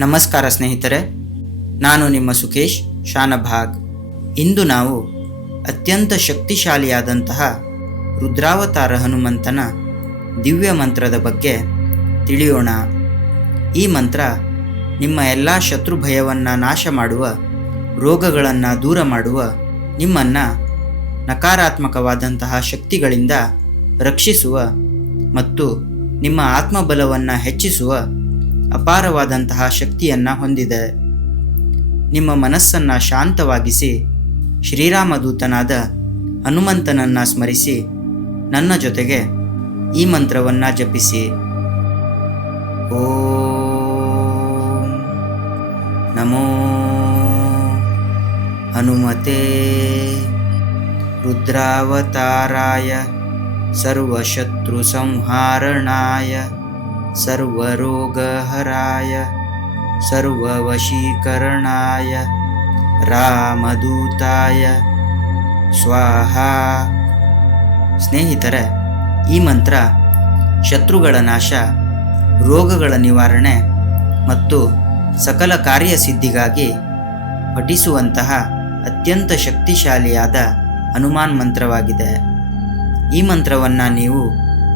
ನಮಸ್ಕಾರ ಸ್ನೇಹಿತರೆ, ನಾನು ನಿಮ್ಮ ಸುಕೇಶ್ ಶಾನಭಾಗ್. ಇಂದು ನಾವು ಅತ್ಯಂತ ಶಕ್ತಿಶಾಲಿಯಾದಂತಹ ರುದ್ರಾವತಾರ ಹನುಮಂತನ ದಿವ್ಯ ಮಂತ್ರದ ಬಗ್ಗೆ ತಿಳಿಯೋಣ. ಈ ಮಂತ್ರ ನಿಮ್ಮ ಎಲ್ಲ ಶತ್ರು ಭಯವನ್ನು ನಾಶ ಮಾಡುವ, ರೋಗಗಳನ್ನು ದೂರ ಮಾಡುವ, ನಿಮ್ಮನ್ನು ನಕಾರಾತ್ಮಕವಾದಂತಹ ಶಕ್ತಿಗಳಿಂದ ರಕ್ಷಿಸುವ ಮತ್ತು ನಿಮ್ಮ ಆತ್ಮಬಲವನ್ನು ಹೆಚ್ಚಿಸುವ ಅಪಾರವಾದಂತಹ ಶಕ್ತಿಯನ್ನು ಹೊಂದಿದೆ. ನಿಮ್ಮ ಮನಸ್ಸನ್ನು ಶಾಂತವಾಗಿಸಿ ಶ್ರೀರಾಮದೂತನಾದ ಹನುಮಂತನನ್ನು ಸ್ಮರಿಸಿ ನನ್ನ ಜೊತೆಗೆ ಈ ಮಂತ್ರವನ್ನು ಜಪಿಸಿ. ಓಂ ನಮೋ ಹನುಮತೆ ರುದ್ರಾವತಾರಾಯ ಸರ್ವಶತ್ರು ಸಂಹಾರಣಾಯ ಸರ್ವರೋಗಹರಾಯ ಸರ್ವವಶೀಕರಣಾಯ ರಾಮದೂತಾಯ ಸ್ವಾಹಾ. ಸ್ನೇಹಿತರೆ, ಈ ಮಂತ್ರ ಶತ್ರುಗಳ ನಾಶ, ರೋಗಗಳ ನಿವಾರಣೆ ಮತ್ತು ಸಕಲ ಕಾರ್ಯಸಿದ್ಧಿಗಾಗಿ ಪಠಿಸುವಂತಹ ಅತ್ಯಂತ ಶಕ್ತಿಶಾಲಿಯಾದ ಹನುಮಾನ್ ಮಂತ್ರವಾಗಿದೆ. ಈ ಮಂತ್ರವನ್ನು ನೀವು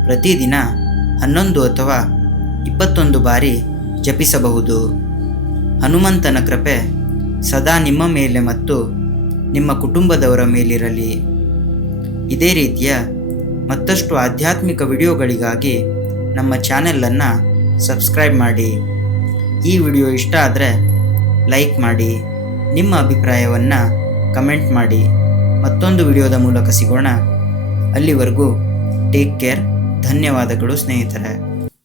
ಪ್ರತಿದಿನ 11 ಅಥವಾ 21 ಬಾರಿ ಜಪಿಸಬಹುದು. ಹನುಮಂತನ ಕೃಪೆ ಸದಾ ನಿಮ್ಮ ಮೇಲೆ ಮತ್ತು ನಿಮ್ಮ ಕುಟುಂಬದವರ ಮೇಲಿರಲಿ. ಇದೇ ರೀತಿಯ ಮತ್ತಷ್ಟು ಆಧ್ಯಾತ್ಮಿಕ ವಿಡಿಯೋಗಳಿಗಾಗಿ ನಮ್ಮ ಚಾನೆಲನ್ನು ಸಬ್ಸ್ಕ್ರೈಬ್ ಮಾಡಿ. ಈ ವಿಡಿಯೋ ಇಷ್ಟ ಆದರೆ ಲೈಕ್ ಮಾಡಿ, ನಿಮ್ಮ ಅಭಿಪ್ರಾಯವನ್ನು ಕಮೆಂಟ್ ಮಾಡಿ. ಮತ್ತೊಂದು ವಿಡಿಯೋದ ಮೂಲಕ ಸಿಗೋಣ. ಅಲ್ಲಿವರೆಗೂ ಟೇಕ್ ಕೇರ್. ಧನ್ಯವಾದಗಳು ಸ್ನೇಹಿತರೆ.